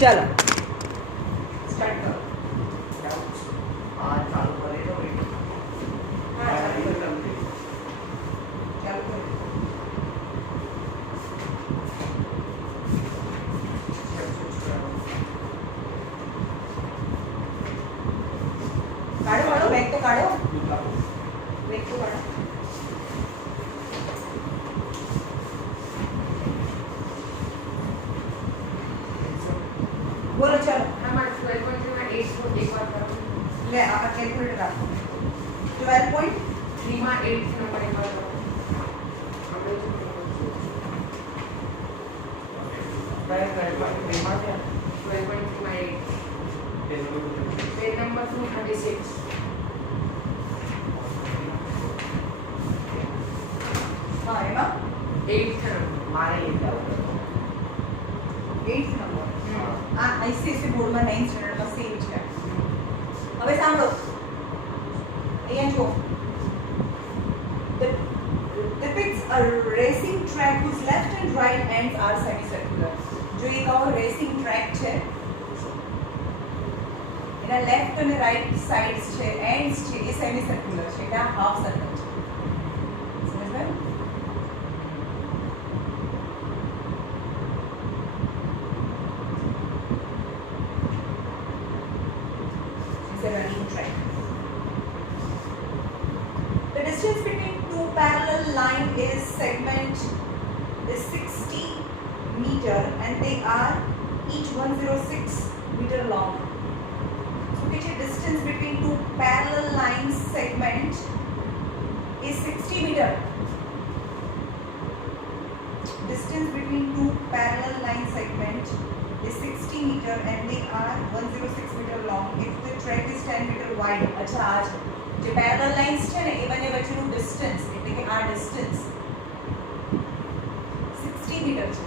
चलो स्टार्ट करो। चालू करे तो हाँ चालू करो। चालू करो। काढ़ो काढ़ो बैग तो काढ़ो। बैग तो काढ़ो। बोलो चलो। हमारे 12.3 में 8 को एक बार करो। ले आपका कैलकुलेटर रखो। 12.3 में 8 नंबर एक बार करो। 12.3 में 8 पेज नंबर 236 हाँ है ना 8th नंबर मारे लेता हूँ 8th નંબર આ આઈસીએસસી બોર્ડમાં 9th સ્ટાન્ડર્ડમાં સેમ છે હવે સાંભળો અહીંયા જુઓ depicts a racing track whose left and right ends are semicircular જો એક આવો રેસિંગ ટ્રેક છે એના લેફ્ટ અને રાઈટ સાઇડ્સ છે એન્ડ્સ છે એ સેમિસર્ક્યુલર છે એટલે આ હાફ સર્કલ છે સમજાયું a running track. The distance between two parallel lines is segment is 60 meter and they are each 106 meter long. So which distance between two parallel lines segment is 60 meter. Distance between two parallel line segment is 60 meter and they are 106 meter long. If the track is 10 meter wide, अच्छा आज जो parallel lines છે ને એ બંને વચ્ચેનું distance એટલે કે આ distance 60 meter છે.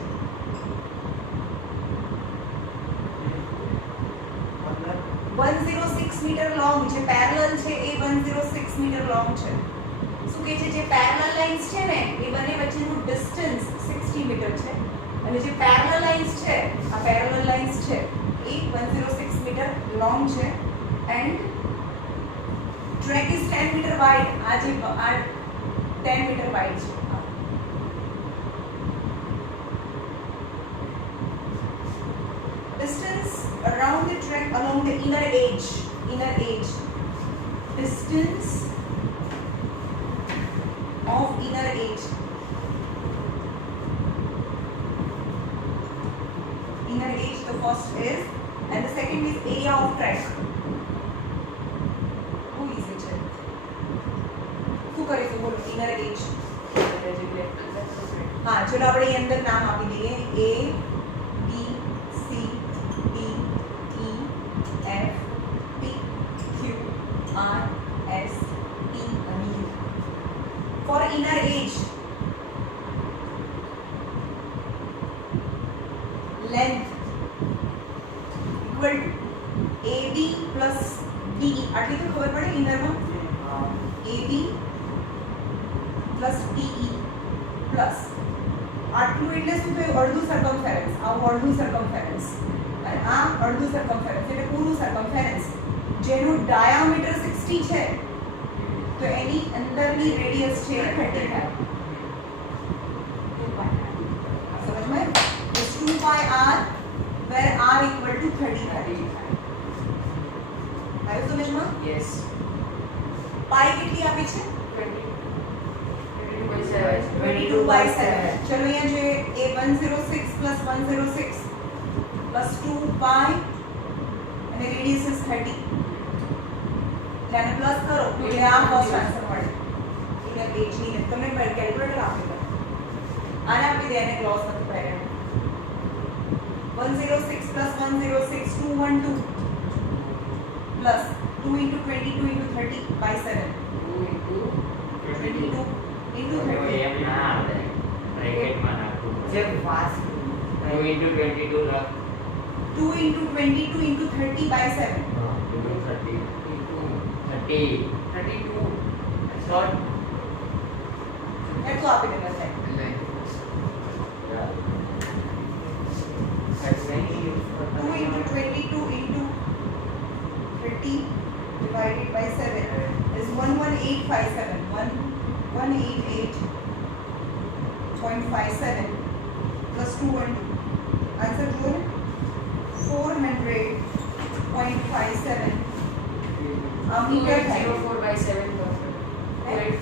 मतलब 106 meter long જે parallel છે એ 106 meter long છે. શું કહે છે જે parallel lines છે ને એ બંને વચ્ચેનું distance 60 meter છે. અને જે પેરેલલ લાઇન્સ છે આ પેરેલલ લાઇન્સ છે એ 106 મીટર લોંગ છે and track is 10 metre wide આ જે આ 10 મીટર વાઇડ છે distance around the track along the inner edge distance of inner edge the first is and the second is area of track. Who is it? શું કરીશું બોલો inner edge હા ચલો આપણે એ અંદર નામ આપી દઈએ A B C D E F P Q R S T and U. For inner edge length equal to AB plus DE આટલી તો ખબર પડે ઇનરમાં AB plus DE plus આટલું એટલે શું થયું અડધું સર્કમફેરન્સ આવું અડધું સર્કમફેરન્સ અને આ અડધું સર્કમફેરન્સ એટલે પૂરું સર્કમફેરન્સ જેનું ડાયામીટર 60 છે તો એની અંદરની રેડિયસ છે 35 સમજમાં is 2 pi r where r equal to 35 આવ્યું સમજમાં यस પાઈ કેટલી આપી છે 22 by 7 ચલો અહીંયા જે a 106 plus 106 plus 2 pi અને રેડિયસ is 30 જેને પ્લસ કરો એટલે આ ફર્સ્ટ આન્સર મળે ઇનર એજ ની તમને કેલ્ક્યુલેટર આપી દો આને આપી દે અને ક્લોઝ નથી કર્યા 106 plus 106 212 plus 2 into 22 into 30 by 7 22 into 30 એમ ના આવે બ્રેકેટમાં નાખવું जब फास्ट 2 into 22 લખ 2 into 22 into 30 by 7 into 30 32 short એટલું આપી દેવા સાહેબ 2 into divided by 7 is 11857. 118.57 plus 212. Answer जो है 400.57 मीटर है. 2804 by 7 perfect.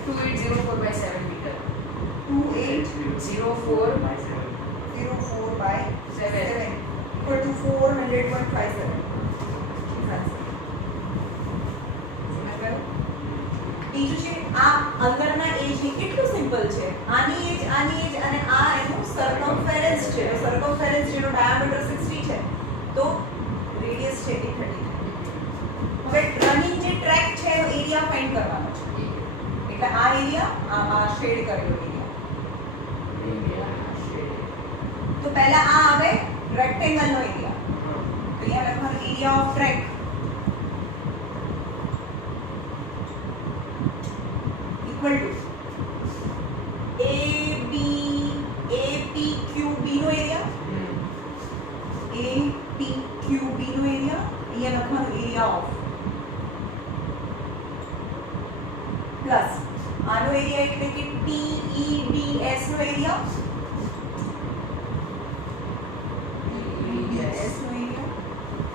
2804 by 7 meter. 2804 by by 7 equal to 400.57. બીજું છે આ અંદરના એજ ની કેટલું સિમ્પલ છે. આની એજ અને આ એનું સર્કમફેરન્સ છે. સર્કમફેરન્સ જેનો ડાયામીટર 60 છે તો રેડિયસ છે એ 30 છે. હવે રનિંગ જે ટ્રેક છે એનો એરિયા ફાઇન્ડ કરવાનો છે. એટલે આ એરિયા આ શેડ કરેલો એરિયા. તો પહેલા આ આવે રેક્ટેંગલ નો એરિયા. તો અહીંયા લખવાનું area of track equal to APQB નો એરિયા. APQB નો એરિયા અહીંયા લખવાનું એરિયા ઓફ પ્લસ આનો એરિયા એટલે કે TEDS નો એરિયા. TEDS નો એરિયા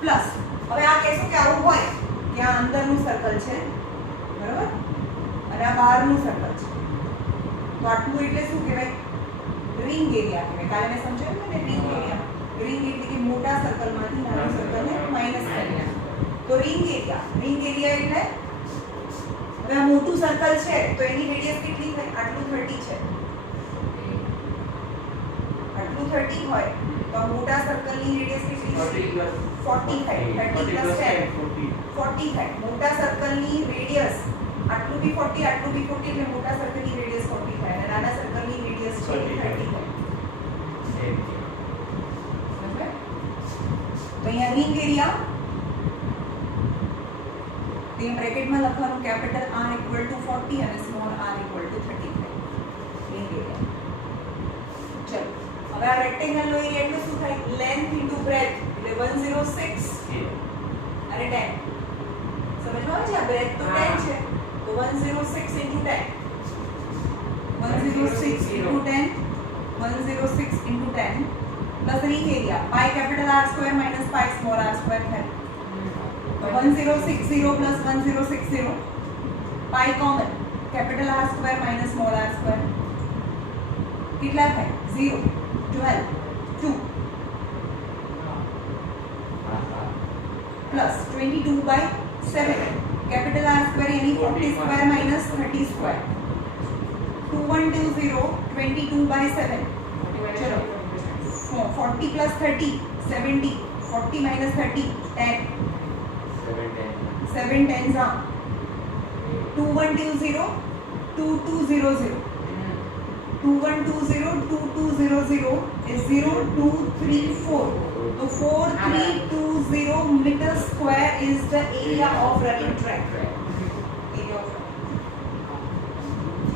પ્લસ હવે આ કહેશો કે આવું હોય ત્યાં અંદરનું સર્કલ છે બરાબર અને આ બહારનું સર્કલ છે તો આટલું એટલે શું કહેવાય રિંગ એરિયા કહેવાય. કાલે મેં સમજાવ્યું ને રિંગ એરિયા. રિંગ એટલે કે મોટા સર્કલમાંથી નાના સર્કલને માઈનસ કરી તો રિંગ એરિયા એટલે હવે આ મોટું સર્કલ છે તો એની રેડિયસ કેટલી થાય આટલું 30 છે. આટલું 30 હોય તો આ મોટા સર્કલની રેડિયસ કેટલી 40 થાય. 30 plus 10 40 થાય. મોટા સર્કલની રેડિયસ આટલું બી 40 આટલું બી 40 એટલે મોટા સર્કલની રેડિયસ 40 થાય અને નાના સર્કલની રેડિયસ છે 30 થાય. બરાબર? તો અહીંયા રિંગ એરિયા તે બ્રેકેટમાં લખવાનું કેપિટલ R equal to 40 અને સ્મોલ r equal to 30 થાય. Ring area. ચલો હવે આ રેક્ટેંગલ નો એરિયા એટલે શું થાય લેન્થ ઇન્ટુ બ્રેથ એટલે 106 અને 10. સમજવા છે આ બ્રેથ તો 10 છે તો 106 into 10 106 into 10 106 into 10 plus ring area pi capital R square minus pi small r square है तो 1060 plus 1060 pi common capital R square minus small r square कितना है 0 12 2 plus 22 by 7 capital R square यानी 40 square minus 30 square 2120 22 by 7 चलो 40 plus 30 70 40 minus 30 10 7 tens are 2120 2200 2120 2200 is 0234 so 4320 meter square is the area of running track. Area of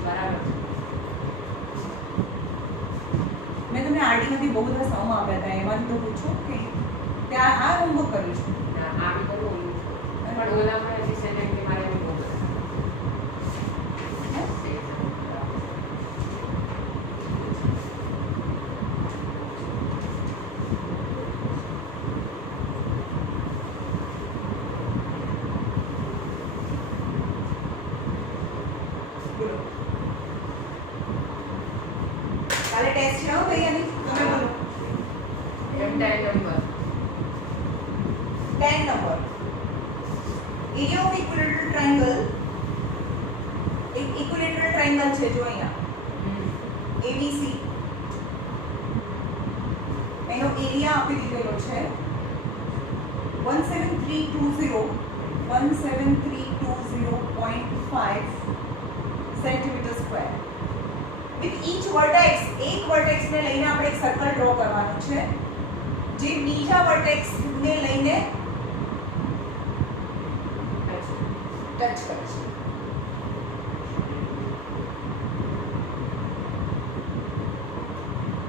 બરાબર. મેં તમને RD માંથી બહુ બધા સમ આપ્યા હતા એમાંથી તો પૂછો કે ત્યાં આ હોમવર્ક કર્યું છે. ના આ બી કરું ઓલું પણ ઓલામાં હજી છે ને કે મારે બી બહુ બધા. બોલો કાલે ટેસ્ટ છે હો ભૈયાની તમે બોલો એમ 10 number 10 number area of equilateral triangle એક equilateral triangle છે જો અહીંયા ABC એનો એરિયા આપી દીધેલો છે 17320.5 centimetre square with each vertex એક વર્ટેક્સ ને લઈને આપણે એક સર્કલ ડ્રો કરવાનું છે જે બીજા વર્ટેક્સ ને લઈને ટચ કરે છે.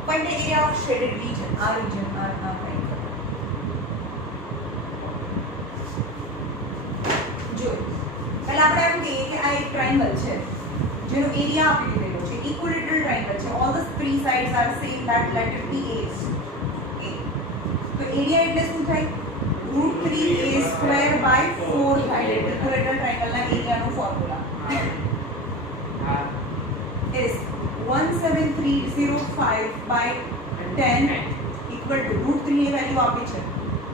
Find the area of shaded region. Our region, our kind. જો પહેલા આપણે એમ કહીએ કે આ એક ટ્રાયેંગલ છે જેનો એરિયા આપી દીધેલો છે ઇક્વિલેટરલ ટ્રાયેંગલ છે all the three sides are same that let it be a તો એરિયા એટલે શું થાય √3a² બાય 4 થાય ઇક્વિલેટરલ ટ્રાયેંગલના એરિયાનો formula is 17305 by 10 equal to √3 એ વેલ્યુ આપી છે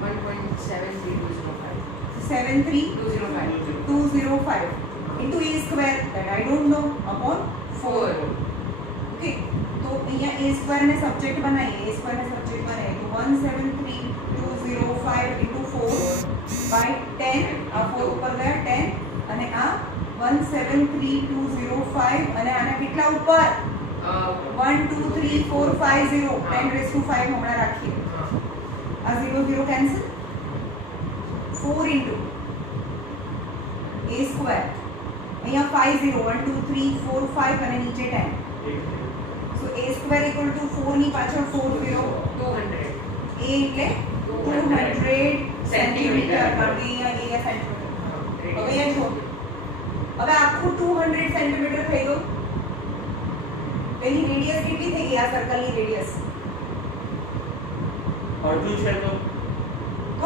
1.73205 73205 into a square that I don't know upon 4 okay तो અહીંયા a square ને સબ્જેક્ટ બનાવીએ a square ને સબ્જેક્ટ બનાવીએ તો 173,205 into 4 by 10 આ 4 ઉપર ગયા 10 અને આ 173,205 અને આના કેટલા ઉપર 1 2 3 4 5 0 10 raised to 5 હમણાં રાખીએ આ 0 0 કેન્સલ 4 into a square અહીંયા 5 0 1 2 3 4 5 અને નીચે 10 so a square equal to 4 ની પાછળ 4 0 200 a એટલે 200 સેન્ટીમીટર કારણ કે અહીંયા એરિયા સેન્ટીમીટર હવે અહીંયા જો હવે આખું 200 સેન્ટીમીટર થઈ ગયું તેની રેડિયસ કેટલી થઈ ગઈ આ સર્કલની રેડિયસ અડધું છે તો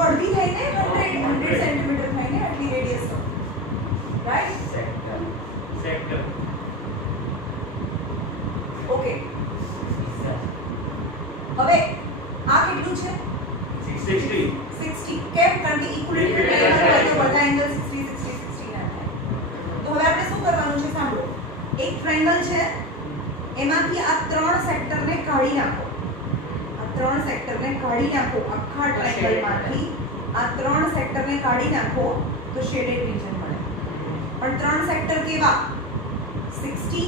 અડધી થઈ ને 100 સેન્ટીમીટર થાય ને આટલી રેડિયસ તો રાઈટ સેક્ટર સેક્ટર ઓકે હવે આ કેટલું છે 60 60 કેમ કારણ કે ઇક્વિલેટરલ ટ્રાયેંગલ હોય તો બધા એંગલ 60 60 60 ના થાય તો હવે આપણે શું કરવાનું છે સાંભળો એક ટ્રાયેંગલ છે એમાંથી આ ત્રણ સેક્ટરને કાઢી નાખો આ ત્રણ સેક્ટરને કાઢી નાખો આખા ટ્રાયેંગલમાંથી આ ત્રણ સેક્ટરને કાઢી નાખો તો શેડેડ રિજન મળે પણ ત્રણ સેક્ટર કેવા 60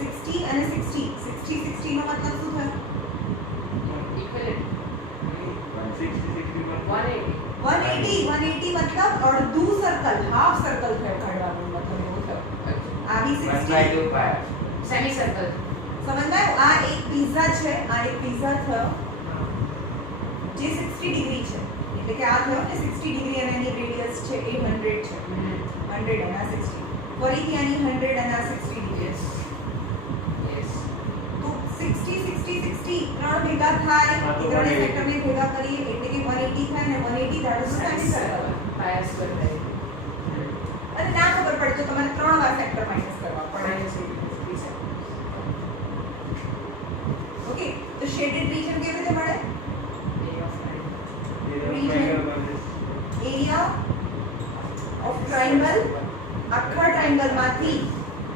60 અને 60 60 60 નો મતલબ શું થયો equivalent 60 180 180 મતલબ અડધું સર્કલ હાફ સર્કલ થયો કાઢવાનું મતલબ એવો થયો આ બી 1 60 by 2 pi semi circle સમજાયું આ એક પિઝા છે આ એક પિઝા થયો જે 60 ડિગ્રી છે એટલે કે આ થયો ને 60 ડિગ્રી અને એની રેડિયસ છે 800 છે 100 અને આ 60 ફરીથી આની 100 અને આ 60 ડિગ્રી yes yes તો 60 60 60 ત્રણ ભેગા થાય હા, તો એ ત્રણે 180. સેક્ટરને ભેગા કરીએ એટલે કે 180 થાય ને 180 that is semi circle pi square થાય અને ના ખબર પડે તો તમારે ત્રણ વાર સેક્ટર માઈનસ કરવા પડે -80 ઓકે તો શેડેડ રીજન કેવી રીતે મળે એરિયા ઓફ ટ્રાયેંગલ આખા ટ્રાયેંગલ માંથી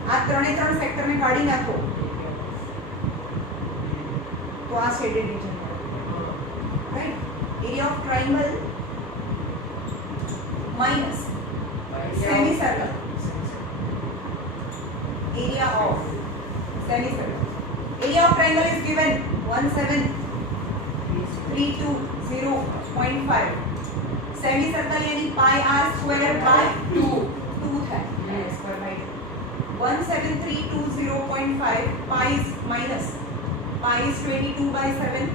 આ ત્રણે ત્રણ સેક્ટરને કાઢી નાખો તો આ શેડેડ રીજન મળે right area of triangle minus semi circle area of semicircle. Area of triangle is given 17320.5. Semicircle यानी pi r square by 2 થાય square by 17320.5 pi is minus pi is 22 by 7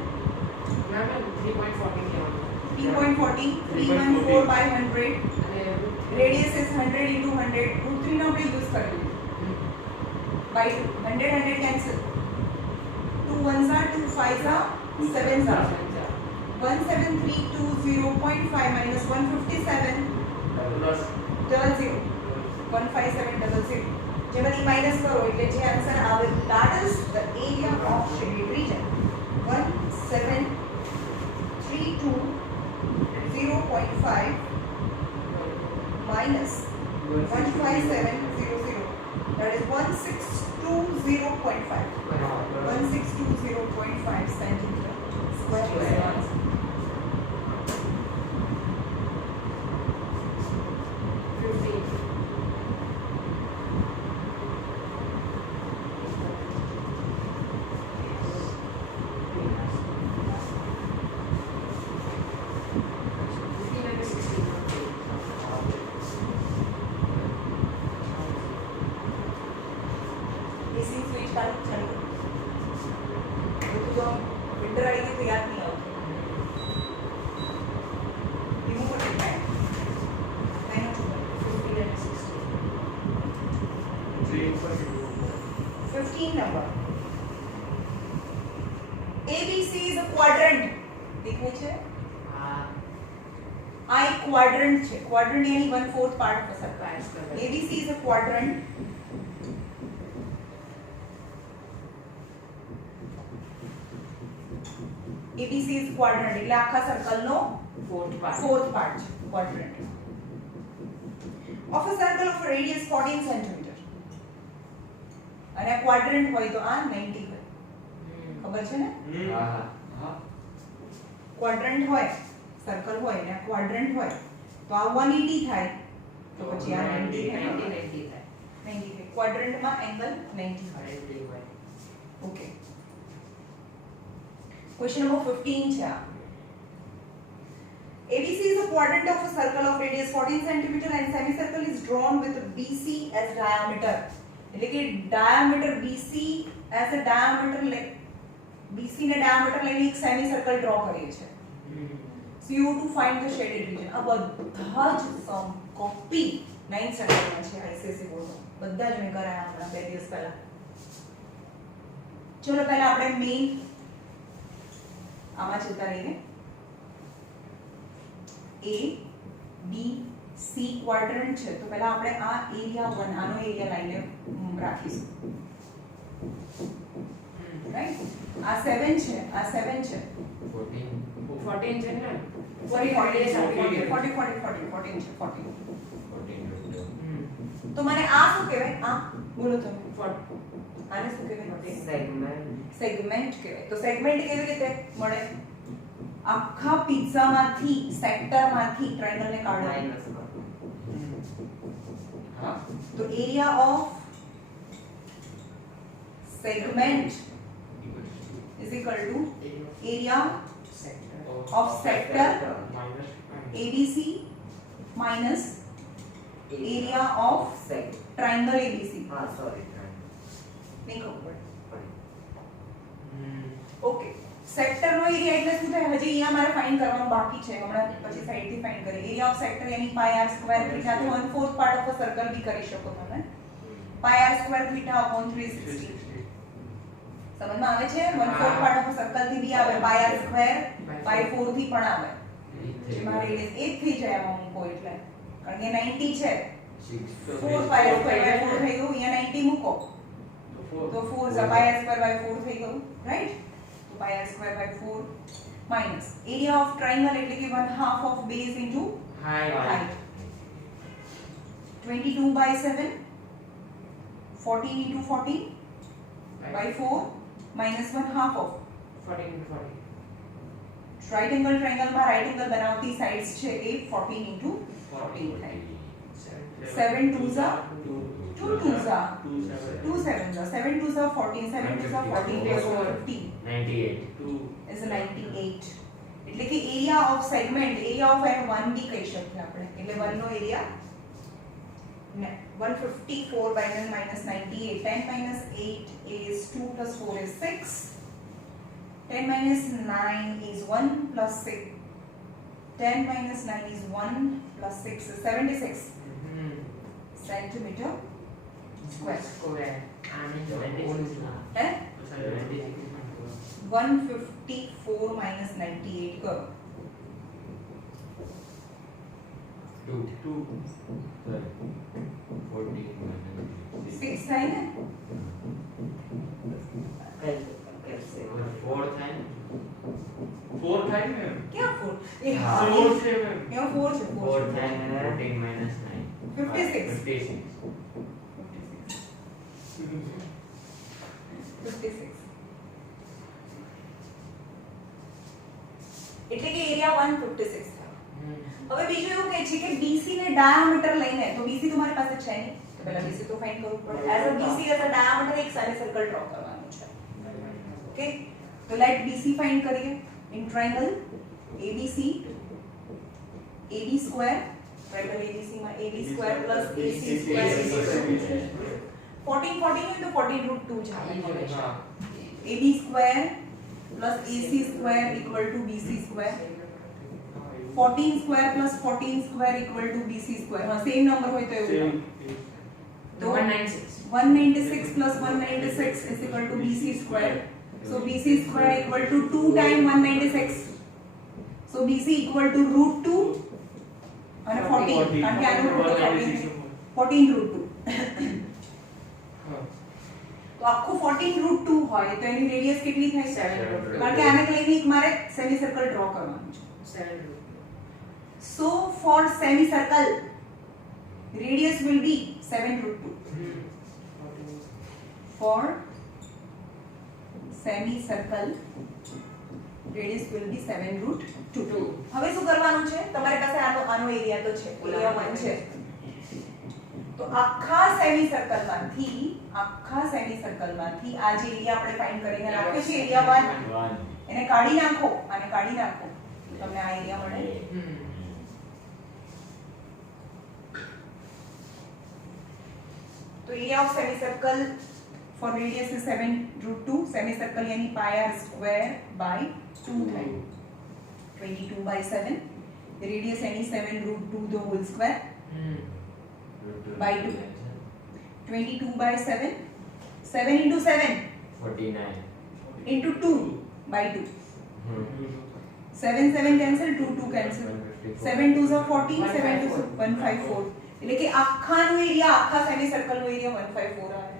ma'am 3.14 લેવાનું 3.40 314 by 100 અને radius is 100 into 100 √3 નો આપણે use કરીએ by 2 100 100 cancel 2 ones are 2 fives are 7s are 17320.5 minus 157 double 0 15700 જેમાંથી minus કરો એટલે જે આન્સર આવે that is the area of shaded region 17320.5 minus 15700 that is 1620.5 1620.5 centimeter square is the answer. 15 15 and 16 AC switch ચાલુ તો જો winter આવી ગઈ તો યાદ નહીં આવતું 15 number. ABC is a quadrant. દેખાય છે? હા આ એક quadrant છે. Quadrant यानी 1/4 part of a circle. Bias cover. ABC is a quadrant. ABC is quadrant એટલે આખા સર્કલ નો fourth part. fourth part છે quadrant of a circle of a radius 14 cm. અને quadrant હોય તો આ 90 હોય. ખબર છે ને? હા હા quadrant હોય સર્કલ હોય ને quadrant હોય તો આ 180 થાય તો પછી આ 90 થાય. 90 થાય. 90 થાય. quadrant માં એંગલ 90 હોય. Hardly હોય. Okay. Question number 15 છે આ. ABC is a quadrant of a circle of radius 14 cm and semicircle is drawn with BC as diameter. એટલે કે diameter BC as a diameter BC ને diameter લઈને એક semicircle draw કરીએ છે. So you have to find the shaded region. આ બધા જ સમ કોપી 9th સ્ટાન્ડર્ડ માં છે ICSE બોર્ડ બધા જ મેં કરાયા હમણાં 2 દિવસ પહેલા. ચલો પહેલા આપણે મેઇન આમાં જતા રહીએ. A B C ક્વાડ્રન્ટ છે તો પહેલા આપણે આ એરિયા 1 આનો એરિયા લઈને રાખીશું. રાઈટ? આ 7 છે, આ 7 છે. 14 છે ને? 40 છે 40. તો મને આ શું કહેવાય? આ બોલો તમે. આને શું કહેવાય? સેગમેન્ટ કહેવાય. તો સેગમેન્ટ કેવી રીતે મળે? આખા પિઝામાંથી સેક્ટરમાંથી ટ્રાયેંગલ ને કાઢો. હા તો area of segment is equal to area of sector ABC minus area of triangle ABC. નહીં ખબર. ઓકે સેક્ટર નો એરિયા એટલે શું થાય? હજી અહીંયા મારે ફાઇન્ડ કરવાનું બાકી છે. હમણાં પછી સાઈડ થી ફાઇન્ડ કરીએ. એરિયા ઓફ સેક્ટર यानी પાઈ r સ્ક્વેર થીટા તો 1/4 પાર્ટ ઓફ અ સર્કલ બી કરી શકો તમે. પાઈ r સ્ક્વેર થીટા upon 360. સમજમાં આવે છે? 1/4 પાર્ટ ઓફ અ સર્કલ થી બી આવે. પાઈ r સ્ક્વેર પાઈ 4 થી પણ આવે. જે મારે રેડિયસ 1 થઈ જાય આમાં મૂકો એટલે. કારણ કે 90 છે. 4 પાઈ r સ્ક્વેર બાય 4 થઈ ગયું. અહીંયા 90 મૂકો. તો 4 ઝ પાઈ r સ્ક્વેર બાય 4 થઈ ગયું. રાઈટ? તો pi r square by 4 minus area of triangle એટલે કે 1/2 of base into height. 22 by 7 14 into 14 by 4 minus 1/2 of 14 into 40. right angle triangle માં right angle બનાવતી સાઇડ્સ છે એ 14 into 14 થાય. 7 2s are 2 2s are 2 7s are 7 2s are 14 7 2s are 14 plus 15 98 is 98. એટલે કે area of segment area of an 1 B કહી શકીએ આપણે. એટલે 1 નો area 154 by 9 minus 98. 10 minus 8 is 2 plus 4 is 6. 10 minus 9 is 1 plus 6. 10 minus 9 is 1 plus 6 is 76 centimeter square. Eh? 154 minus 98 करो. 6 થાય ને? 4 થાય ને? ક્યાં 4? એ હા हाँ, यहाँ 4 છે 4 થાય ને? 14 minus 9 56. 56 એટલે કે એરિયા 156 થયો. હવે બીજું એવું કહે છે કે BC ને ડાયામીટર લઈને તો BC તમારી પાસે છે નહીં તો પહેલા BC તો ફાઇન્ડ કરવું પડે. As a BC as a diameter એક સેમી સર્કલ ડ્રો કરવાનું છે. ઓકે તો લેટ BC ફાઇન્ડ કરીએ. In triangle ABC AB square triangle ABC માં AB square plus AC square 14 હોય તો 14 √2 જ આવે. AB square plus AC square equal to BC square. 14 square plus 14 square equal to BC square. हाँ same number होय तो એવું. तो 196. 196 plus 196 is equal to BC square. So BC square equal to 2 times 196. So BC equal to root 2 અને 14 કારણ કે આનું root 14 14 root 2 તો આખું 14 root 2 હોય તો એની રેડિયસ કેટલી થાય 7 root 2. કારણ કે આને લઈને એક મારે સેમી સર્કલ ડ્રો કરવાનું છે 7 root 2. so for semicircle radius will be 7 root 2 for semicircle radius will be 7 root 2 હવે શું કરવાનું છે તમારી પાસે આનો એરિયા તો છે એરિયા 1 છે તો આખા સેમિસર્કલ માંથી આ જે એરિયા આપણે ફાઇન્ડ કરીને રાખ્યો છે એરિયા 1 એને કાઢી નાખો અને કાઢી નાખો તમને આ એરિયા મળે तो area of semicircle for radius is 7 root 2 semicircle यानी पाई r स्क्वायर बाय 2 થાય 22 by 7 रेडियस यानी 7 root 2 the whole square by 2 22 by 7 7 into 7 49 into 2 by 2 7 7 cancel 2 2 cancel 7 2s are 14 7 2s 154 એટલે કે આખાનો એરિયા આખા સેમી સર્કલનો એરિયા 154 આવે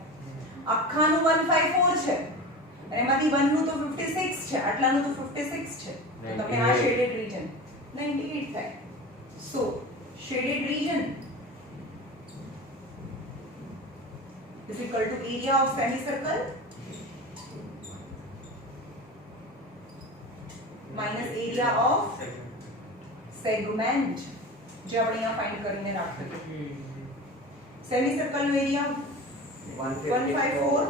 આખાનો 154 છે અને એમાંથી 1 નું તો 56 છે આટલાનું તો 56 છે તો તમને આ શેડેડ રીજન 98 થાય so shaded region is equal to area of semicircle minus area of segment જે આપણે અહીંયા ફાઇન્ડ કરીને રાખ્યું semi circle no area 154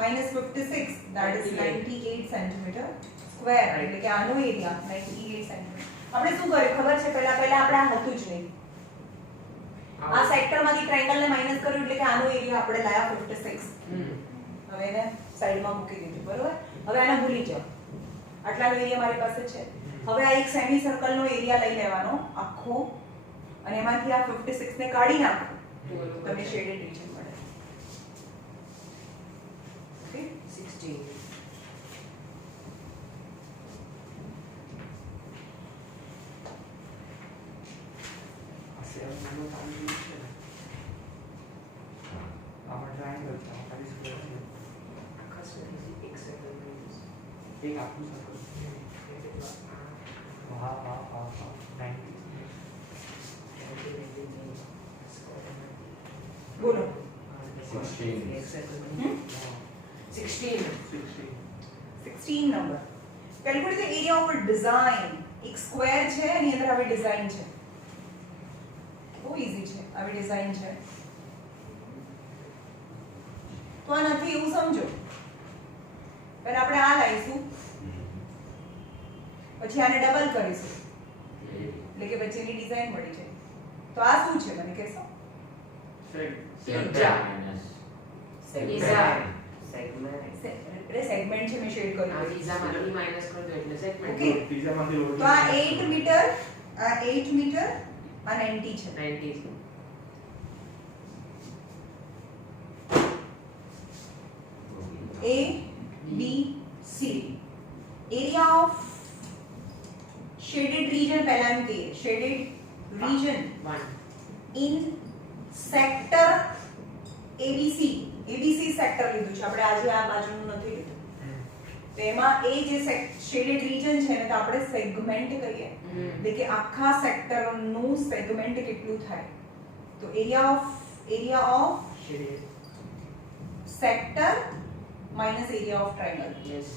minus 56 that is 98 centimeter square એટલે કે આનો એરિયા 98 centimeter આપણે શું કર્યું ખબર છે પહેલા આપણે આ હતું જ નહીં આ સેક્ટરમાંથી ટ્રાયેંગલ ને માઈનસ કર્યું એટલે કે આનો એરિયા આપણે લાયા 56 હવે એને સાઈડમાં મૂકી દીધું બરોબર હવે આને ભૂલી જાઓ આટલાનો એરિયા મારી પાસે છે હવે આ એક સેમી સર્કલનો એરિયા લઈ લેવાનો આખો અને એમાંથી આ 56 ને કાઢી નાખો તમને શેડેડ રીજન મળે ઓકે 16 एक आपको सर्कल हाँ हाँ हाँ हाँ 90 બોલો 16 number calculate the area of a design એક સ્ક્વેર છે એની અંદર આવી ડિઝાઇન છે બહુ ઈઝી છે આવી ડિઝાઇન છે તો આ નથી એવું સમજો પહેલા આપણે આ લાવીશું પછી આને ડબલ કરીશું એટલે કે વચ્ચેની ડિઝાઇન મળી જાય તો આ શું છે મને કહેશો સેગમેન્ટ છે મેં શેડ કર્યું પિઝામાંથી માઈનસ કરી દો એટલે સેગમેન્ટ ઓકે તો આ 8 મીટર આ 8 મીટર આ 90 છે 90 A B C area of shaded region પહેલા એમ કહીએ shaded region 1 in sector ABC ABC sector લીધું છે આપણે આજે આ બાજુનું નથી લીધું તો એમાં એ જે શેડેડ રીજન છે ને તો આપણે સેગમેન્ટ કહીએ એટલે કે આખા સેક્ટરનું સેગમેન્ટ કેટલું થાય તો area of sector minus area of triangle yes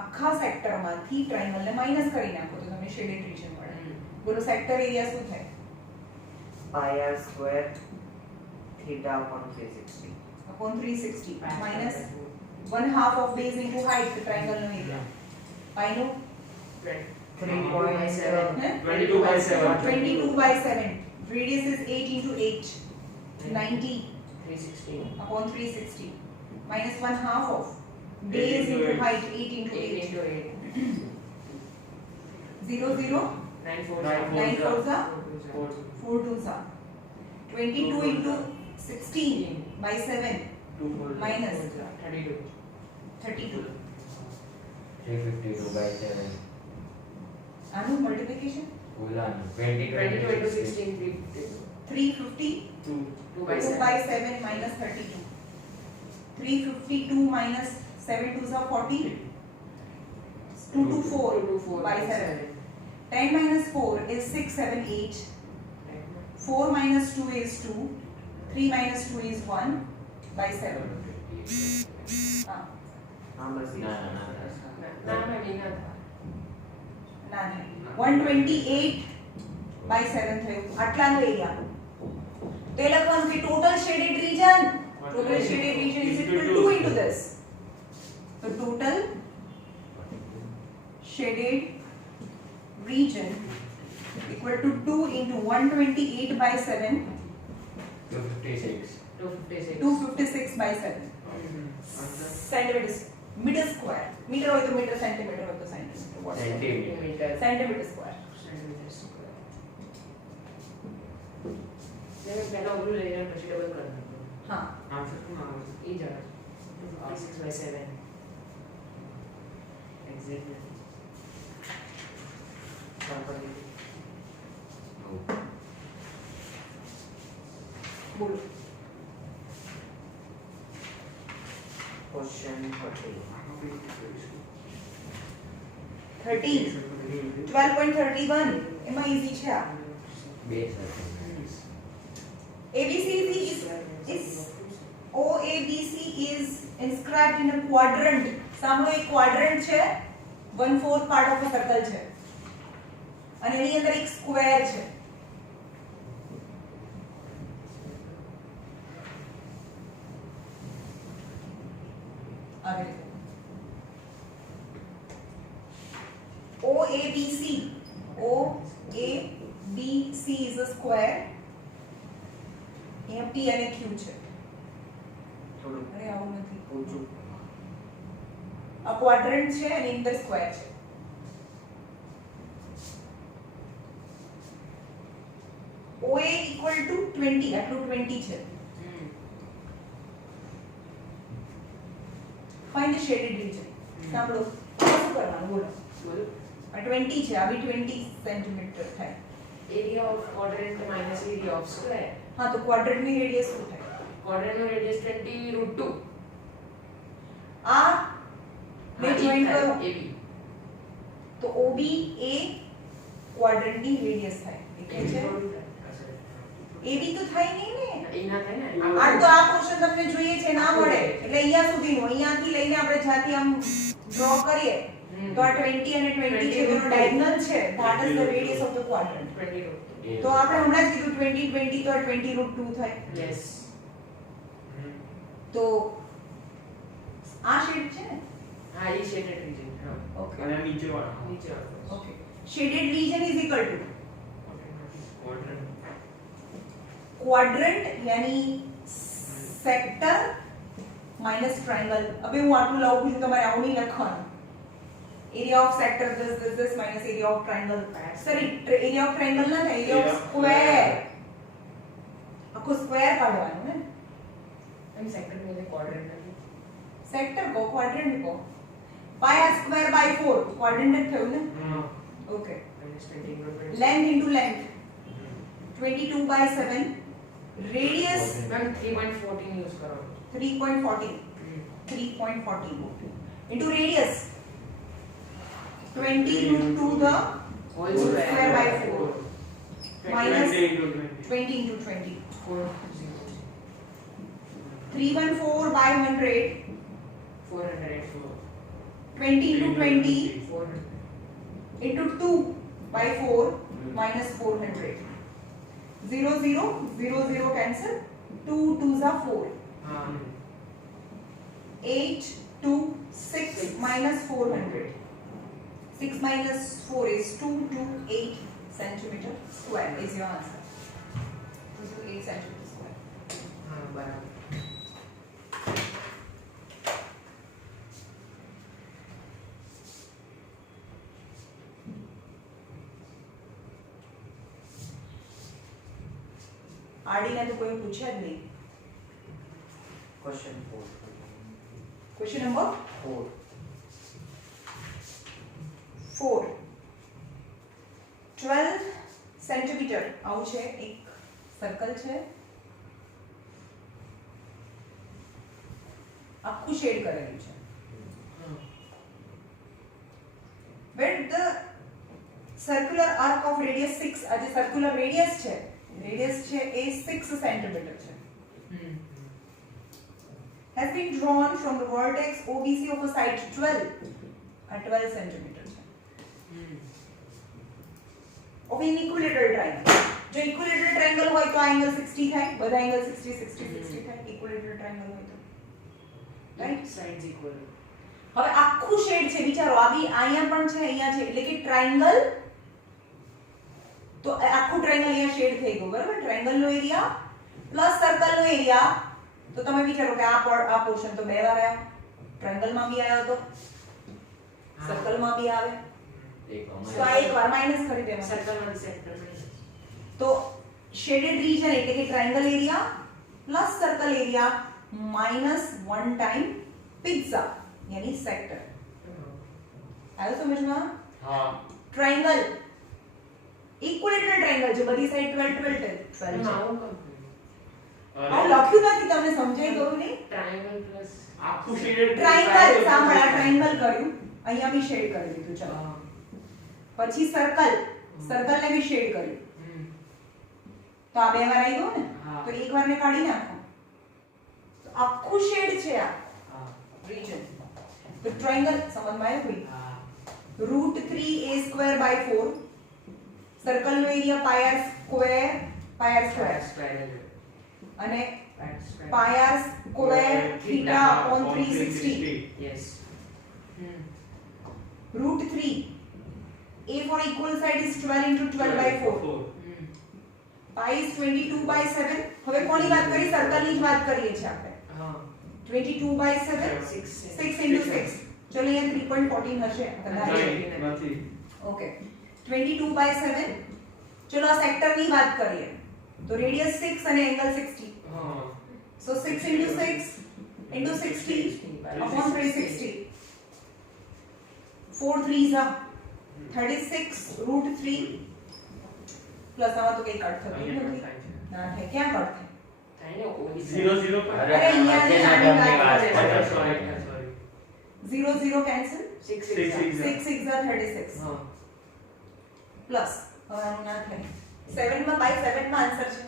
આખા સેક્ટરમાંથી ટ્રાયેંગલ ને માઈનસ કરી નાખો તો તમને શેડેડ રીજન મળે બોલો સેક્ટર એરિયા શું થાય pi r square theta upon 360 upon 360 minus 1/2 of base into height the triangle no area pi no 3.7 22 by 7 22 by 7 radius is 8 into 8 90 316 upon 360 minus 1/2 of base into height 8 into 8 8 into 8 0 0 9 4 9 9 4 4 4 2 22 into 16 by 7 minus 32. 32. 352 by 7. આનું multiplication ઓલાનું 20 22 into 16, 352. 352 2 by 2 7. by 7 minus 32. 352 minus 7 2s are 40. 2 to 4 2 to 4 by 7. 10 minus 4 is 6, 7, 8. 4 minus 2 is 2. 3 minus 2 is 1 by 7. Ah, Number 6. ના ના ના ના મેં વિના था. ના નહીં. 128 by 7 થયું. આટલાનો એરિયા. તે લખવાનું કે total shaded region. Total shaded region is equal to 2 into this. So total shaded region equal to 2 into 128 by 7, 256. 256. 256 by 7 centimeters, meter square. Meter હોય તો meter, centimeter હોય તો centimeter. Whatever. Centimeter. meter. Centimeter square. Centimeter square. मैंने पहला overview ले लिया પછી double कर दो. हाँ. आंसर શું આવે છે? ई जा 6 by 7. Exactly. Number 8. બોલો. Question 30. આનો બી કરીશું. 13. 12.31 એમાં easy છે આ. Base હશે. ABC is OABC is inscribed in a quadrant. સાંભળો એક quadrant છે, 1/4 part of a circle છે અને એની અંદર એક સ્ક્વેર છે. આવી રીતે OABC is a square. અહીંયા P અને Q છે. થોડું અરે આવું નથી. ઊંચું. આ ક્વાડ્રન્ટ છે અને અંદર સ્ક્વેર છે. OA equal to 20, આટલું 20 છે. Find the shaded region. સાંભળો શું કરવાનું બોલો. बोलो. આ 20 છે, આ બી 20 સેન્ટીમીટર થાય. Area of quadrant minus area of square. હા તો ક્વાડ્રન્ટની રેડિયસ શું થાય? क्वाड्रेंट નો રેડિયસ 20√2. આ બે જોઈન્ટ કરો AB. તો OB એ ક્વાડ્રન્ટની રેડિયસ થાય. એટલે છે AB તો થાય નહીં ને. એના થાય ને. આ તો આ પોર્શન તમને જોઈએ છે ના મળે એટલે અહીંયા સુધીનું અહીંયાથી લઈને આપણે જ્યાંથી આમ ડ્રો કરીએ તો આ 20 અને 20 છે તેનો ડાયગોનલ છે that is the radius of the quadrant. 20√2. તો આપણે હમણાં જ કીધું 20 20 તો આ 20√2 થાય. यस. તો આ શેડ છે ને. हाँ ये शेडेड रीजन. हाँ. ઓકે અને નીચે વાળા. नीचे आओ. Okay shaded region is equal to quadrant. Quadrant यानी સેક્ટર માઈનસ ટ્રાયંગલ. હવે હું આટલું લાવું છું તમારે આવું નહીં લખવાનું. Area of sector this minus area of triangle. Sorry area of triangle ના થાય, એરિયા ઓફ સ્ક્વેર. આખો સ્ક્વેર કાઢવાનું ને. हम सेक्टर में से क्वाड्रेंट है. સેક્ટર કો ક્વાડ્રન્ટ કો pi r square by 4 quadrant જ થયું ને. હા. Okay minus 20/20. Length into length 22 by 7 radius ma'am 3.14 use करो. 3.14 into radius 20 to the whole square by 4 minus 20 into 20 into 20 4 314 by 100 404 20 into 20 400 into 2 by 4 minus 400 0 0 0 0 cancel 2 2s are 4 हाँ 8 2 6 minus 400 6 minus 4 is 228 centimeter square is your answer. 228 centimeter square. हाँ बराबर. RD ને તો કોઈ પૂછ્યા જ નહીં. Question 4. Question number 4. 4 12 સેન્ટીમીટર આવું છે, એક સર્કલ છે, આખું શેડ કરેલું છે. Where the circular arc of radius 6, આ જે circular radius છે એ 6 સેન્ટીમીટર છે, has been drawn from the vertex OBC of a side 12, આ 12 સેન્ટીમીટર છે, of an equilateral triangle. જો equilateral triangle હોય તો આ એંગલ 60 થાય, બધા એંગલ 60 60 60 થાય equilateral triangle હોય તો, રાઈટ. Sides equal. હવે આખું શેડ છે, વિચારો આ બી અહીંયા પણ છે, અહીંયા છે, એટલે કે ટ્રાયંગલ, તો આખું ટ્રાયંગલ અહીંયા શેડ થઈ ગયું, બરાબર. ટ્રાયંગલ નો એરિયા પ્લસ સર્કલ નો એરિયા, તો તમે વિચારો કે આ પોર્શન તો બે વાર આવ્યો, ટ્રાયંગલ માં બી આવ્યો તો સર્કલ માં બી આવે, તો આ એક વાર માઈનસ કરી દેવાનું. સર્કલમાં સેન્ટર માં. તો શેડેડ રીજન એટલે કે triangle area plus circle area minus 1 time pizza यानी सेक्टर. आयो समझમાં? हाँ. ट्रायंगल इक्विलेटरल ट्रायंगल जो બધી સાઈડ 12 12 12 છે. આવું આ લખ્યું નથી, તમને સમજાઈ ગયું ને? ટ્રાયંગલ પ્લસ આખું શેડેડ ટ્રાયંગલ, સાંભળા, ટ્રાયંગલ કર્યું, અહીંયા બી શેડ કરી દીધું. ચાલો પછી સર્કલ, સર્કલ ને બી શેડ કર્યું, તો આ બે વાર આવી ગયો ને, તો એક વાર ને કાઢી નાખો, તો આખું શેડ છે આ રીજન. तो ट्रायंगल समझ में आया कोई? √3a² / 4 सर्कल નો એરિયા પાય r સ્ક્વેર અને pi r square θ upon 360. Yes. √3 a for equal side is 12 into 12 by 4. pi is 22/7. હવે કોની વાત કરી? સર્કલની જ વાત કરીએ છીએ આપણે. હા 22/7 6 into 6. चलो ये 3.14 હશે કદાચ. નથી. ओके 22/7. चलो આ સેક્ટર ની વાત કરીએ તો રેડિયસ 6 અને એંગલ 60. હા. So 6 into 6 into 60 upon 360. 4 3s are 36 √3 plus આમાં તો કઈ કટ થતું અહીંયા નથી. થાય છે. ના થાય, ક્યાં કટ થાય? થાય ને ઓલી 0 0 પર. અરે અહીંયા વચ્ચેના ટર્મની વાત છે. અચ્છા સોરી. 0 0 cancel. 6 6 6 6 6 are 36 હા પ્લસ હવે આનું ના થાય. 7 માં by 7 માં આન્સર છે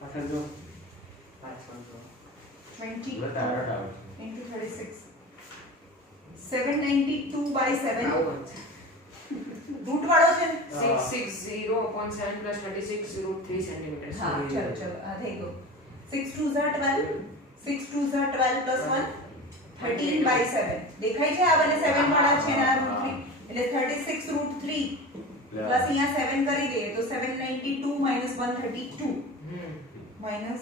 પાછળ જો. 20 બતાવો ડાઉટ. into 36. 792/7 આવું છે. રૂટ વાળો છે ને? 660 upon 7 plus 36 √3 સેન્ટીમીટર. હા ચલો ચલો આ થઈ ગયો. 6 2s are 12, 6 2s are 12 plus 1 13/7. દેખાય છે આ બને 7 વાળા છે ને આ √3 એટલે 36 √3 પ્લસ અહીંયા 7 કરી દઈએ તો 792 minus 132 minus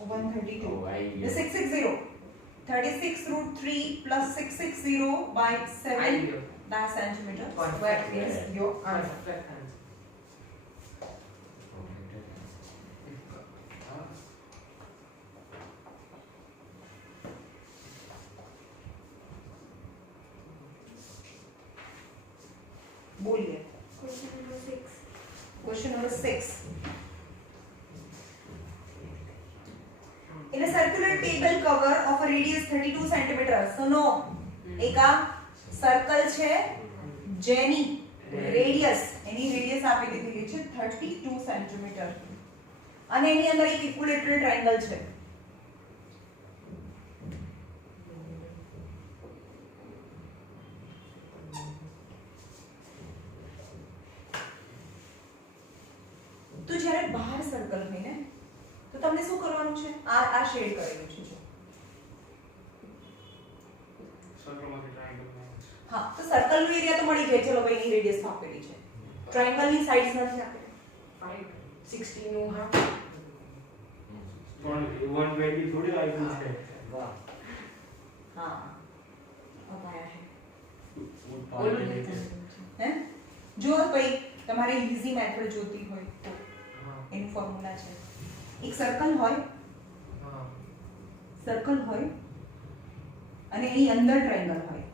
132 ઓ આઈ the 660 36 √3 plus 660 by 7 that centimeter square is your answer. बोलिए question number 6. In a circular table cover of a radius 32 cm. So no, एक आ सर्कल છે જેની રેડિયસ એની રેડિયસ આપી દીધી છે 32 cm અને એની અંદર એક ઇક્વિલેટરલ ટ્રાયેંગલ છે. તો જ્યારે બહાર સર્કલ હોય ને તો તમને શું કરવાનું છે? આ શેડ કરેલું છે જો. સર્કલમાંથી ટ્રાયેંગલ બનાવે. હા તો સર્કલ નો એરિયા તો મળી જાય. ચલો ભાઈ એની રેડિયસ આપેલી છે, ટ્રાયેંગલ ની સાઇડ્સ નથી આપેલી. 560 નું હા પણ 120 થોડી આવ્યું છે. વાહ. હા अब आया है ઓલું હે જો ભાઈ તમારે ઈઝી મેથડ જોતી હોય તો હા એનું ફોર્મ્યુલા છે. એક સર્કલ હોય, હા સર્કલ હોય અને એની અંદર ટ્રાયેંગલ હોય,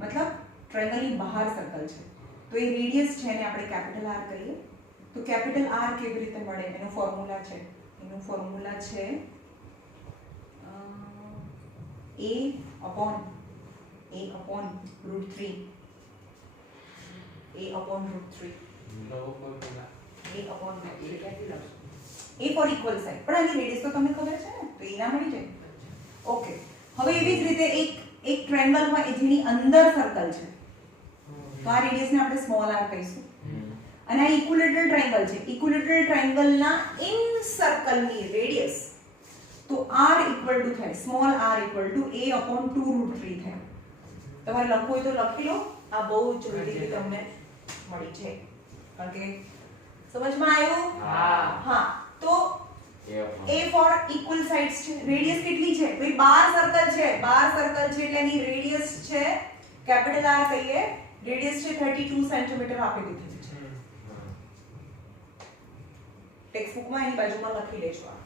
મતલબ ટ્રાયેંગલની બહાર સર્કલ છે તો એ રેડિયસ છે એને આપણે કેપિટલ R કહીએ. તો કેપિટલ R કેવી રીતે મળે એનું ફોર્મ્યુલા છે A for equal side. પણ આની રેડિયસ તો તમને ખબર છે ને, તો એના મળી જાય. ઓકે, હવે એવી જ રીતે એક ટ્રાયેંગલ હોય જેની અંદર સર્કલ છે તો આ રેડિયસને આપણે સ્મોલ r કહીશું. અને આ ઇક્વિલેટરલ ટ્રાયેંગલ છે, ઇક્વિલેટરલ ટ્રાયેંગલના ઇન સર્કલની રેડિયસ તો r ઇક્વલ ટુ થાય small r equal to a/2√3 થાય. તમારે લખવું હોય તો લખી લો, આ બહુ જલ્દીથી તમને મળી જાય. ઓકે, સમજમાં આવ્યું? હા, તો a for equal sides છે, રેડિયસ કેટલી છે ભાઈ? 12 સર્કલ છે, 12 સર્કલ છે એટલે એની રેડિયસ છે કેપિટલ R કહીએ, રેડિયસ છે 32 સેન્ટીમીટર આપી દીધી છે. ટેક્સ્ટ બુકમાં એની બાજુમાં લખી લેજો. આ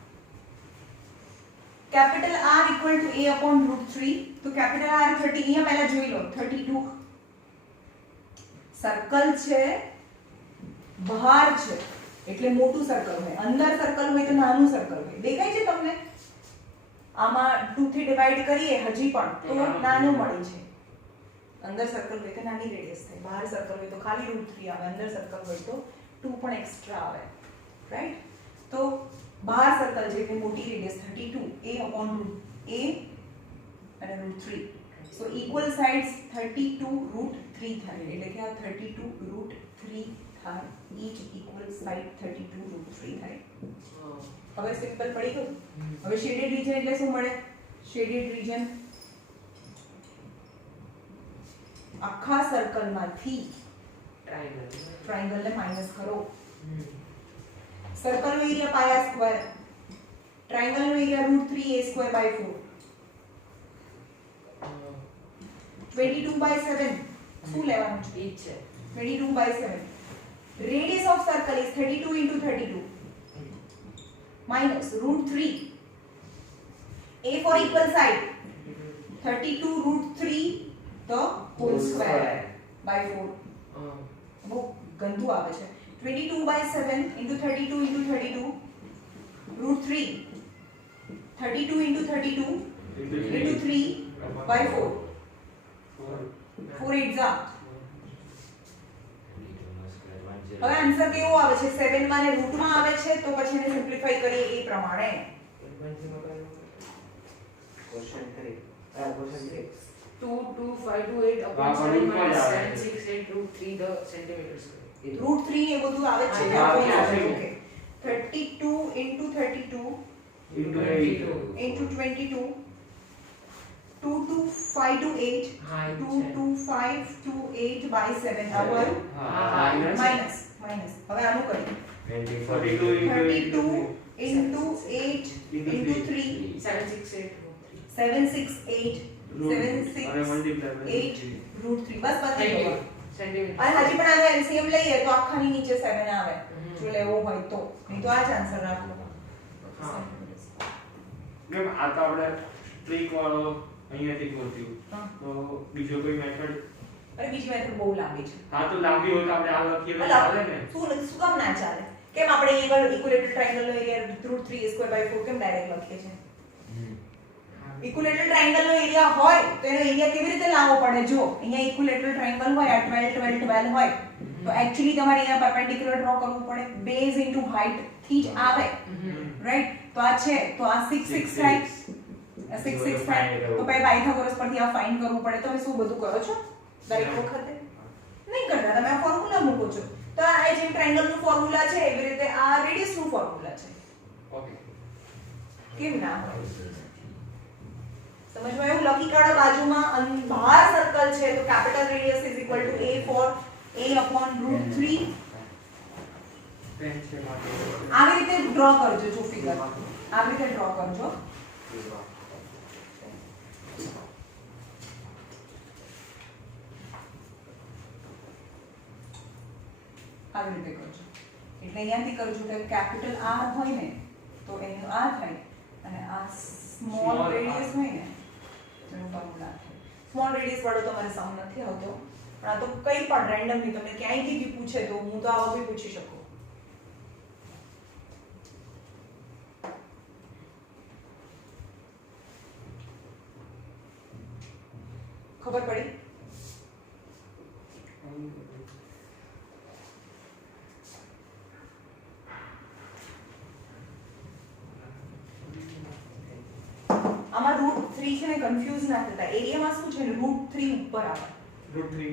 capital R equal to a/√3. તો કેપિટલ R 30 અહીંયા પહેલા જોઈ લો, 32 સર્કલ છે, બહાર છે એટલે મોટું સર્કલ હોય, અંદર સર્કલ હોય તો નાનું સર્કલ હોય. દેખાય છે તમને? આમાં 2 થી ડિવાઈડ કરીએ હજી પણ તો નાનું મળે છે. અંદર સર્કલ હોય તો નાની રેડિયસ થાય, બહાર સર્કલ હોય તો ખાલી √3 આવે, અંદર સર્કલ હોય તો 2 પણ એક્સ્ટ્રા આવે. રાઈટ? તો બહાર સર્કલ છે એટલે મોટી રેડિયસ 32 a અને √3. સો ઇક્વલ સાઇડ્સ 32√3 થાય એટલે કે આ 32√3 થાય, ઈચ ઇક્વલ સાઇડ 32√3 થાય. હવે સિમ્પલ પડી ગયું. હવે શેડેડ રીજન એટલે શું મળે? શેડેડ રીજન આખા સર્કલમાંથી ટ્રાયેંગલને માઈનસ કરો. સર્કલનો એરિયા પાયા સ્ક્વેર, ટ્રાયેંગલનો એરિયા √3a²/4, 22/7 શું લેવાનું છે? 22/7. Radius of circle is 32 into 32 minus √3. A for equal side 32√3 the whole square by 4. બહુ ગંદુ આવે છે. 22/7 into 32 into 32 √3. 32 into 32 into 3/4. 4 એક્ઝાક્ટ. હવે આન્સર કેવો આવે છે? 7 માં ને રૂટમાં આવે છે તો પછી એને સિમ્પ્લિફાઈ કરીએ એ પ્રમાણે. Question 3 22528/7 minus 768 √3 the centimeter square. √3 એ બધું આવે છે ને? ઓકે, 32 into 32 into 22 22528 2258/7 અવર માઈનસ. હવે આનું કરીએ 32 into 8 into 3 768 √3. બસ પતી ગયું. અને હજી પણ આનો LCM લઈએ તો આખાની નીચે 7 આવે જો લેવો હોય તો, નહીં તો આ જ આન્સર રાખો. મેમ આ તો આપણે ટ્રીક વાળો અહીંયાથી ગોત્યું, તો બીજો કોઈ મેથડ? અરે બીજી મેથડ બહુ લાંબી છે. હા તો લાંબી હોય તો આપણે આ લખીએ તો ચાલે ને? શું કામ ના ચાલે? કેમ આપણે ઇક્વિલેટરલ ટ્રાયેંગલનો એરિયા √3a²/4 કેમ ડાયરેક્ટ લખીએ છીએ? ઇક્વિલેટરલ ટ્રાયેંગલનો એરિયા હોય તો એનો એરિયા કેવી રીતે લાવવો પડે? જો અહીંયા ઇક્વિલેટરલ ટ્રાયેંગલ હોય આ 12 12 12 હોય તો એક્ચ્યુઅલી તમારે અહીંયા પરપેન્ડિક્યુલર ડ્રો કરવું પડે, બેઝ ઇન્ટુ હાઈટ થી જ આવે. રાઈટ? તો આ છે તો આ 6 6 થાય, 6 6 થાય તો પછી પાયથાગોરસ પરથી આ ફાઇન્ડ કરવું પડે. તમે શું બધું કરો છો દરેક વખતે? નહીં કરતા, તમે આ ફોર્મ્યુલા મૂકો છો. તો આ જે ટ્રાયેંગલનું ફોર્મ્યુલા છે એવી રીતે આ રેડિયસનું ફોર્મ્યુલા છે. ઓકે, કેમ ના હોય? સમજમાં એવું? લખી કાઢો બાજુમાં. બહાર સર્કલ છે તો capital radius is equal to a for a/√3. આવી રીતે ડ્રો કરજો. જો ફિગર આવી રીતે ડ્રો કરજો. આવી રીતે કરજો એટલે અહીંયાથી કરજો કે કેપિટલ R હોય ને તો એનું આ થાય અને આ સ્મોલ રેડિયસ હોય ને એનું ફોર્મ્યુલા સ્મોલ રેડિયસ વાળો તમારે સમ નથી આવતો પણ આ તો કંઈ પણ રેન્ડમલી તમને ક્યાંયથી બી પૂછે તો હું તો આવા બી પૂછી શકું. ખબર પડી? આમાં √3 છે ને કન્ફ્યુઝ ના થતા. એરિયામાં શું છે ને √3 ઉપર આવે. √3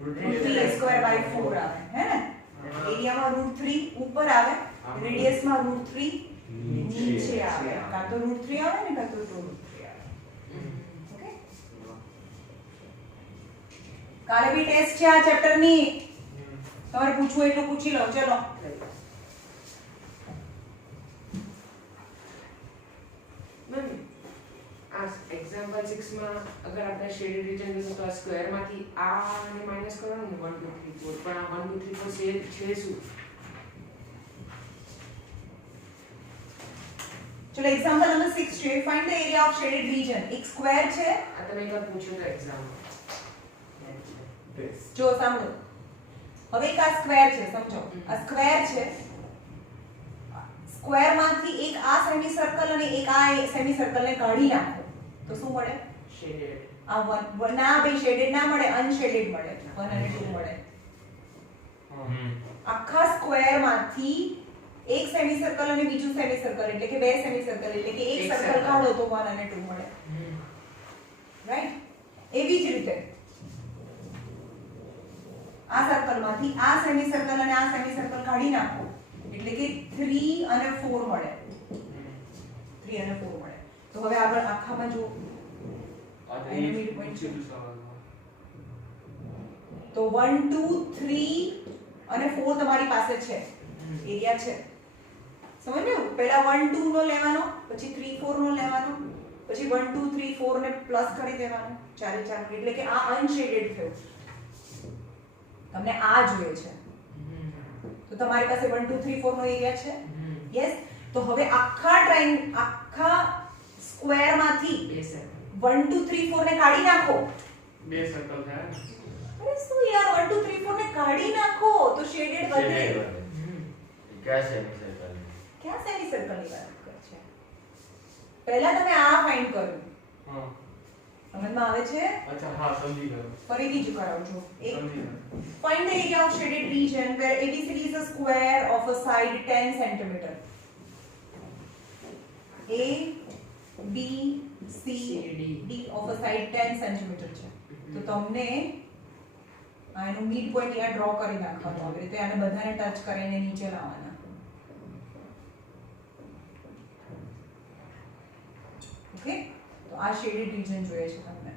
√3²/4 આવે હે ને? એરિયામાં √3 ઉપર આવે, રેડિયસમાં √3 નીચે આવે. કાં તો √3 આવે ને કાં તો √3 આવે. ઓકે? કાલે બી ટેસ્ટ છે આ ચેપ્ટરની. તમારે પૂછવું એટલું પૂછી લો. ચલો મેમ આ એક્ઝામ્પલ 6 માં અગર આપણે શેડેડ રિજન લીધું તો આ સ્ક્વેર માંથી આને માઈનસ કરવાનું ને 1 2 3 4 પણ આ 1 2 3 4 છે શું? ચલો એક્ઝામ્પલ નંબર 6 છે. Find the area of shaded region. એક સ્ક્વેર છે. આ તમે એકવાર પૂછ્યું તો એક્ઝામ જો સાંભળો, હવે એક આ સ્ક્વેર છે, સમજો આ સ્ક્વેર છે. સ્ક્વેર માંથી એક આ સેમી સર્કલ અને એક આ સેમી સર્કલ ને કાઢી નાખો તો શું મળે? શેડેડ. આ વન ના ભાઈ શેડેડ ના મળે, અનશેડેડ મળે. 1 અને 2 મળે. આખા સ્ક્વેર માંથી એક સેમી સર્કલ અને બીજું સેમી સર્કલ એટલે કે બે સેમી સર્કલ એટલે કે એક સર્કલ કાઢો તો 1 અને 2 મળે. રાઈટ? એવી જ રીતે આ સર્કલમાંથી આ સેમી સર્કલ અને આ સેમી સર્કલ કાઢી નાખો એટલે કે 3 અને 4 મળે. 3 અને 4 મળે. તો હવે આગળ આખામાં જો એનો મિડ પોઈન્ટ છે તો 1 2 3 અને 4 તમારી પાસે છે, એરિયા છે. સમજ્યું? પહેલા 1 2 નો લેવાનો, પછી 3 4 નો લેવાનો, પછી 1 2 3 4 ને પ્લસ કરી દેવાનો. ચારે ચાર એટલે કે આ અનશેડેડ થયું. તમને આ જોઈએ છે તો તમારી પાસે 1 2 3 4 નો એરિયા છે. યસ. તો હવે આખા સ્ક્વેર માંથી 1 2 3 4 ને કાઢી નાખો. બે સર્કલ થાય ને. અરે શું યાર 1 2 3 4 ને કાઢી નાખો તો શેડેડ વધે. क्या सेमी सर्कल? ક્યાં સેમી સર્કલની વાત કરે છે? પહેલા તમે આ ફાઇન્ડ કર્યું. હા સમજમાં આવે છે? અચ્છા હા સમજી ગયો. ફરીથી જ કરાવજો. એક સમજી ગયો. find the area of shaded region where ABCD is a square of a side 10 cm. A B C D of a side 10 cm છે. તો તમને આનો મિડ પોઈન્ટ અહીંયા ડ્રો કરી નાખવાનો. આવી રીતે આને બધાને ટચ કરીને નીચે લાવવાના. ઓકે? તો આ શેડેડ રીજન જોઈએ છે તમને.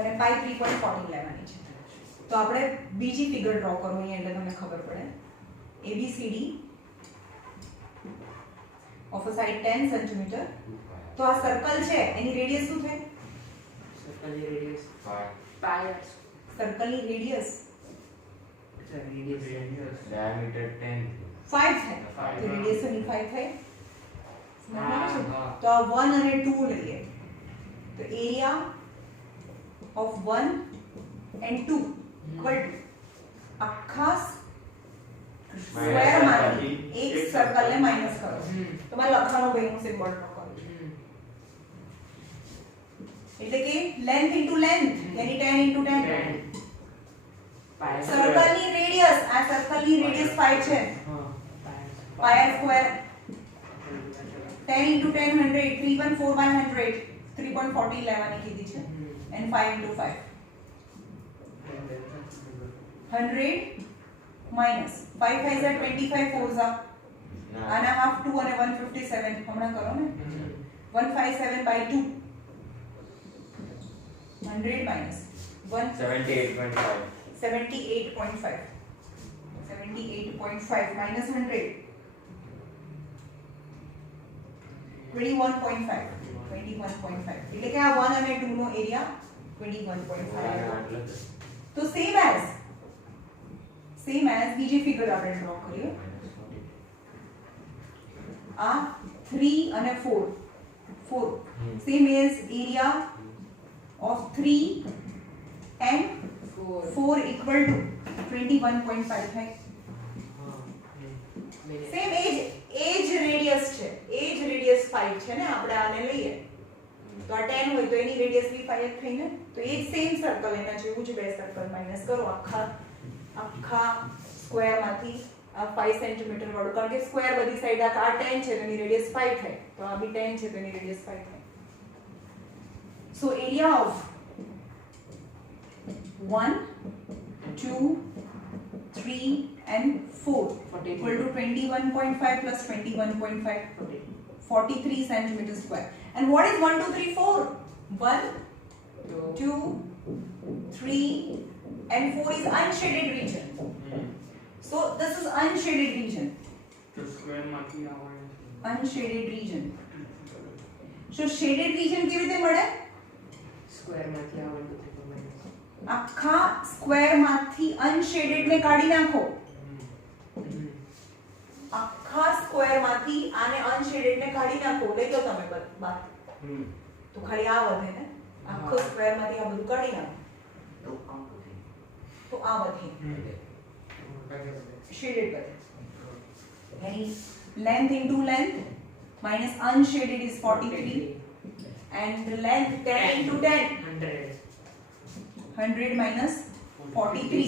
અને પાઈ 3.14 લેવાની છે. તો આપણે બીજી ફિગર ડ્રો કરો અહીંયા એટલે તમને ખબર પડે. ABCD of a side 10 cm. તો આ સર્કલ છે એની રેડિયસ શું થાય? સર્કલની રેડિયસ 5. પાય. સર્કલની રેડિયસ અચ્છા રેડિયસ Diameter 10. 5 થાય. Five. તો રેડિયસ એની 5 થાય. સમજમાં આવે છે? હા. તો આ 1 અને 2 લઈએ. તો area of 1 and 2 equal to આખા સ્ક્વેર માંથી એક સર્કલ ને માઈનસ કરો. તમારે લખવાનો ભાઈ હું સિમ્બોલ ડ્રો કરું છું. એટલે કે લેન્થ ઇન્ટુ લેન્થ યાની 10 ઇન્ટુ 10. સર્કલની રેડિયસ, આ સર્કલની રેડિયસ 5 છે. પાય સ્ક્વેર 10 ઇન્ટુ 10 100 3.4/100 3.40 લેવાની કીધી છે. and 5 into 5 100 minus 5 5 are 25 4s are and a half 2 અને 157 હમણાં કરો ને 157 by 2 100 minus 78.5. 78.5 minus 100 21.5 એટલે કે આ 1 અને 2 નો એરિયા 21.5. તો સેમ એઝ બીજી ફિગર આપણે ડ્રો કરીએ. આ 3 અને 4 same as area of 3 and 4 equal to 21.5 થાય સેમ એજ રેડિયસ છે એજ રેડિયસ 5 છે ને આપણે આને લઈએ તો આ 10 હોય તો એની રેડિયસ બી 5 જ થઈ ને તો એ સેમ સર્કલ એના જેવું જ બે સર્કલ માઈનસ કરો આખા સ્ક્વેર માંથી આ 5 સેન્ટીમીટર વાળું કારણ કે સ્ક્વેર બધી સાઈડ આ 10 છે તો એની રેડિયસ 5 થાય તો આ બી 10 છે તો એની રેડિયસ 5 થાય સો area of 1 2 3 and 4 equal to 21.5 plus 21.5 43 centimeter square. And what is 1 2 3 4? 1 2 3 and 4 is unshaded region. So this is unshaded region. તો સ્ક્વેર માંથી આવવાનું Unshaded region. So shaded region કેવી રીતે મળે? સ્ક્વેર માંથી આ 1 2 3 4 માઈનસ આખા સ્ક્વેર માંથી અનશેડેડ ને કાઢી નાખો આખા સ્ક્વેર માંથી આને અનશેડેડ ને કાઢી નાખો લઈ લો તમે બાર તો ખાલી આ વધે ને આખો સ્ક્વેર માંથી આ બધું કાઢી નાખો તો આ વધે શેડેડ વધે એની length into length minus unshaded is 43 and the length 10 into 10 100 minus 43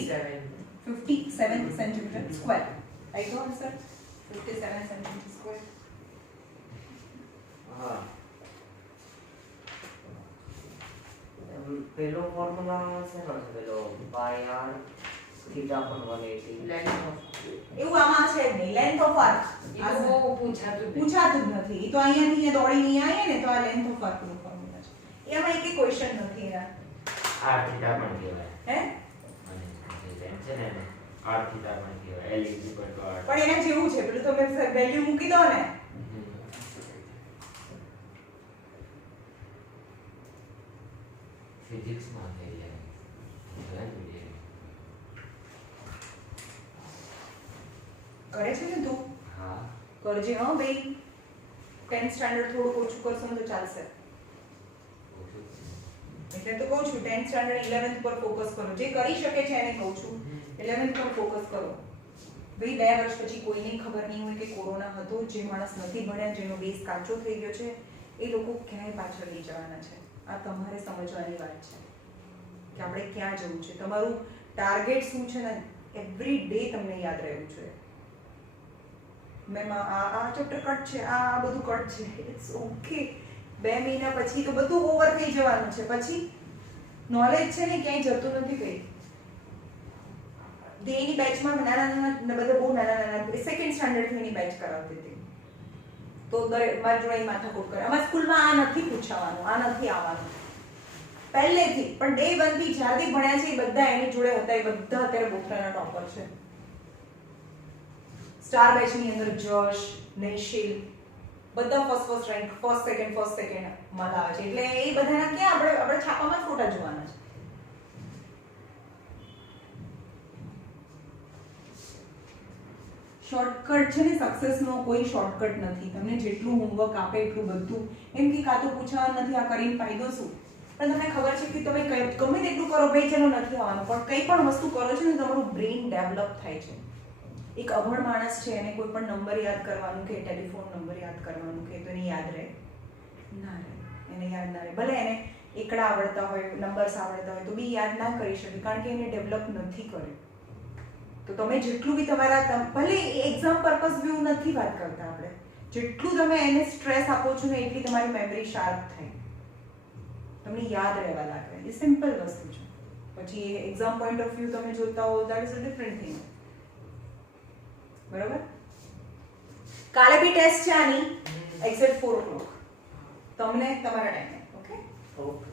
57 centimeter square. Right go answer 57 centimeter square. હા પેલો ફોર્મ્યુલા શેનો છે પેલો પાઈ આર થીટા પણ 180 લેન્થ ઓફ એવું આમાં છે જ નહીં લેન્થ ઓફ આર્ક એ તો પૂછાતું પૂછાતું જ નથી તો અહીંયાથી અહીંયા દોડીને આવીએ ને તો આ લેન્થ ઓફ આર્ક નો ફોર્મ્યુલા છે એમાં એક ક્વેશ્ચન નથી એના આર થીટા પણ કહેવાય હે અને જે લેન્થ છે ને એને આર થીટા પણ કહેવાય L = r પણ એના જેવું છે પેલું તમે વેલ્યુ મૂકી દો ને ફિઝિક્સ માં થઈ જાય કરે છે ને તું હા કરજે હા ભાઈ 10th સ્ટાન્ડર્ડ થોડું ઓછું કરશો ને તો ચાલશે એટલે તો કહું છું 10th સ્ટાન્ડર્ડ 11th પર ફોકસ કરો જે કરી શકે છે એને કહું છું 11th પર ફોકસ કરો ભાઈ 2 વર્ષ પછી કોઈને ખબર નહીં હોય કે કોરોના હતો જે માણસ નથી ભણ્યા જેનો બેઝ કાચો થઈ ગયો છે એ લોકો ક્યાંય પાછળ લઈ જવાના છે આ તમારે સમજવાની વાત છે કે આપણે ક્યાં જવું છે તમારું ટાર્ગેટ શું છે ને એવરી ડે તમને યાદ રહેવું જોઈએ મેમ આ ચેપ્ટર કટ છે આ બધું કટ છે ઇટ્સ ઓકે 2 મહિના પછી તો બધું ઓવર થઈ જવાનું છે પછી નોલેજ છે ને ક્યાંય જતું નથી કઈ દેની બેચમાં નાના બધા બહુ નાના સેકન્ડ સ્ટાન્ડર્ડ થી એની બેચ કરાવતી હતી તો મારી જોડે માથાકૂટ કરે અમારા સ્કૂલમાં આ નથી પૂછાવાનું આ નથી આવવાનું પહેલેથી પણ ડે 1 થી જ્યારથી ભણ્યા છે એ બધા એની જોડે હતા એ બધા અત્યારે બોથરાના ટોપર છે સ્ટાર બેચ ની અંદર જશ નૈશિલ બધા ફર્સ્ટ રેન્ક ફર્સ્ટ સેકન્ડ માં આવે છે એટલે એ બધાના ક્યાં આપણે છાપામાં ફોટા જોવાના છે શોર્ટકટ છે ને સક્સેસ નો કોઈ શોર્ટકટ નથી તમને જેટલું હોમવર્ક આપે એટલું બધું એમ કે કાં તો પૂછવાનું નથી આ કરીને ફાયદો શું પણ તમને ખબર છે કે તમે ગમે તેટલું કરો ભાઈ ચલો નથી આવવાનું પણ કંઈ પણ વસ્તુ કરો છો ને તમારું બ્રેઇન ડેવલપ થાય છે એક અભણ માણસ છે એને કોઈ પણ નંબર યાદ કરવાનું કે ટેલિફોન નંબર યાદ કરવાનું કે તો એને યાદ રહે ના રહે એને યાદ ના રહે ભલે એને એકડા આવડતા હોય નંબર્સ આવડતા હોય તો બી યાદ ના કરી શકે કારણ કે એને ડેવલપ નથી કર્યું તો તમે જેટલું બી તમારા ભલે એક્ઝામ પર્પઝ વ્યૂ નથી વાત કરતા આપણે જેટલું તમે એને સ્ટ્રેસ આપો છો ને એટલી તમારી મેમરી શાર્પ થાય તમને યાદ રહેવા લાગે એ સિમ્પલ વસ્તુ છે પછી એક્ઝામ પોઈન્ટ ઓફ વ્યૂ તમે જોતા હો that is a different thing બરાબર કાલે બી ટેસ્ટ છે આની એક્ઝેક્ટ 4 o'clock તમને તમારા ટાઈમે ઓકે ઓકે